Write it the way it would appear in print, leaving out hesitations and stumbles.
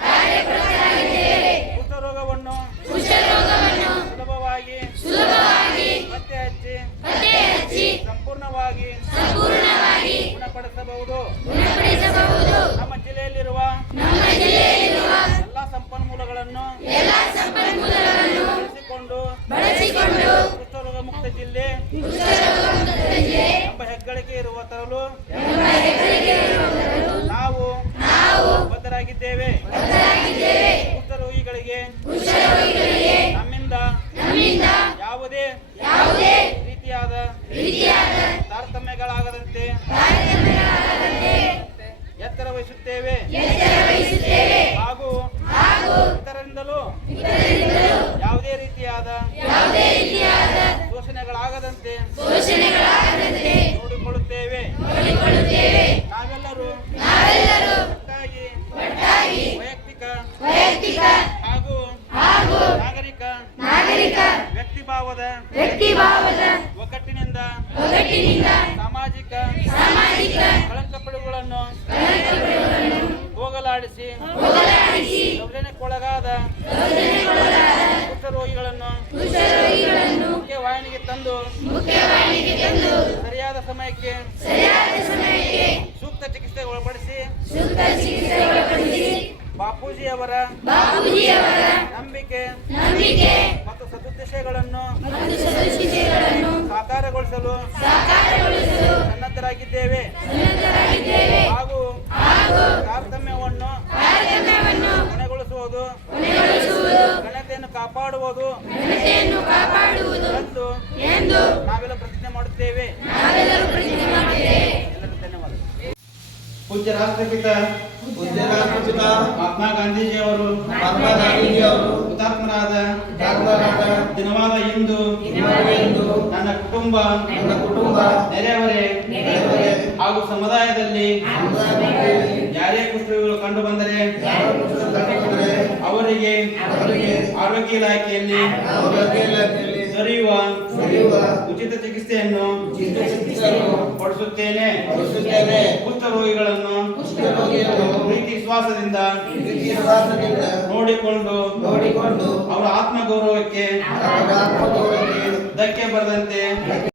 ಕಾರ್ಯಪ್ರವೃತ್ತರಾಗಿದ್ದೇವೆ. ಕುಷ್ಠರೋಗವನ್ನು ಸುಲಭವಾಗಿ ಪತ್ತೆ ಹಚ್ಚಿ ಸಂಪೂರ್ಣವಾಗಿ ಗುಣಪಡಿಸಬಹುದು. ನಮ್ಮ ಜಿಲ್ಲೆಯಲ್ಲಿರುವ ಎಲ್ಲ ಸಂಪನ್ಮೂಲಗಳನ್ನು ಬಳಸಿಕೊಂಡು ಕುಷ್ಠರೋಗ ಮುಕ್ತ ಜಿಲ್ಲೆ ಎಂಬ ಹೆಗ್ಗಳಿಕೆ ಇರುವ ತರಲು ನಾವು ಬದ್ಧರಾಗಿದ್ದೇವೆ. ಕುಷ್ಠರೋಗಿಗಳಿಗೆ ನಮ್ಮಿಂದ ಯಾವುದೇ ರೀತಿಯಾದ ತಾರತಮ್ಯಗಳಾಗದಂತೆ ಎಚ್ಚರ ವಹಿಸುತ್ತೇವೆ ಹಾಗೂ ಇತರರಿಂದಲೂ ಯಾವುದೇ ರೀತಿಯಾದ ಶೋಷಣೆಗಳಾಗದಂತೆ ನೋಡಿಕೊಳ್ಳುತ್ತೇವೆ. ನಾವೆಲ್ಲರೂ ಒಟ್ಟಾಗಿ ವೈಯಕ್ತಿಕ ಹಾಗೂ ನಾಗರಿಕ ವ್ಯಕ್ತಿಭಾವದ ಒಗ್ಗಟ್ಟಿನಿಂದ ಸಾಮಾಜಿಕ ಕಳಂಕಪಡುಗಳನ್ನು ಹೋಗಲಾಡಿಸಿ ದೌರ್ಜನ್ಯಕ್ಕೊಳಗಾದ ಕುಷ್ಠರೋಗಿಗಳನ್ನು ಮುಖ್ಯವಾಹಿನಿಗೆ ತಂದು ಸರಿಯಾದ ಸಮಯಕ್ಕೆ ಸೂಕ್ತ ಚಿಕಿತ್ಸೆ ಒಳಪಡಿಸಿ ಬಾಪೂಜಿಯವರ ನಂಬಿಕೆ ಮತ್ತು ಸದುದ್ದೇಶಗಳನ್ನು ಸಾಕಾರಗೊಳಿಸಲು ಸನ್ನದ್ಧರಾಗಿದ್ದೇವೆ ಹಾಗೂ ತಾರತಮ್ಯವನ್ನು ಕೊನೆಗೊಳಿಸುವುದು ಘನತೆಯನ್ನು ಕಾಪಾಡುವುದು ಎಂದು ನಾವೆಲ್ಲ ಪ್ರತಿಜ್ಞೆ ಮಾಡುತ್ತೇವೆ. ಎಲ್ಲರಿಗೂ ಧನ್ಯವಾದ. ಪೂಜ್ಯ ರಾಷ್ಟ್ರಪಿತ ಮಹಾತ್ಮ ಗಾಂಧೀಜಿಯವರು ಹುತಾತ್ಮರಾದ ದಿನವಾದ ಇಂದು ನನ್ನ ಕುಟುಂಬ ನೆರೆಹೊರೆ ಹಾಗೂ ಸಮುದಾಯದಲ್ಲಿ ಯಾರೇ ಕುಷ್ಠರೋಗಿಗಳು ಕಂಡು ಬಂದರೆ ಅವರಿಗೆ ಆರೋಗ್ಯ ಇಲಾಖೆಯಲ್ಲಿ ದೊರೆಯುವ ಉಚಿತ ಚಿಕಿತ್ಸೆಯನ್ನು ಕೊಡಿಸುತ್ತೇನೆ. ಕುಷ್ಠರೋಗಿಗಳನ್ನು ಪ್ರೀತಿ ವಿಶ್ವಾಸದಿಂದ ನೋಡಿಕೊಂಡು ಅವರ ಆತ್ಮಗೌರವಕ್ಕೆ ಧಕ್ಕೆ ಬರದಂತೆ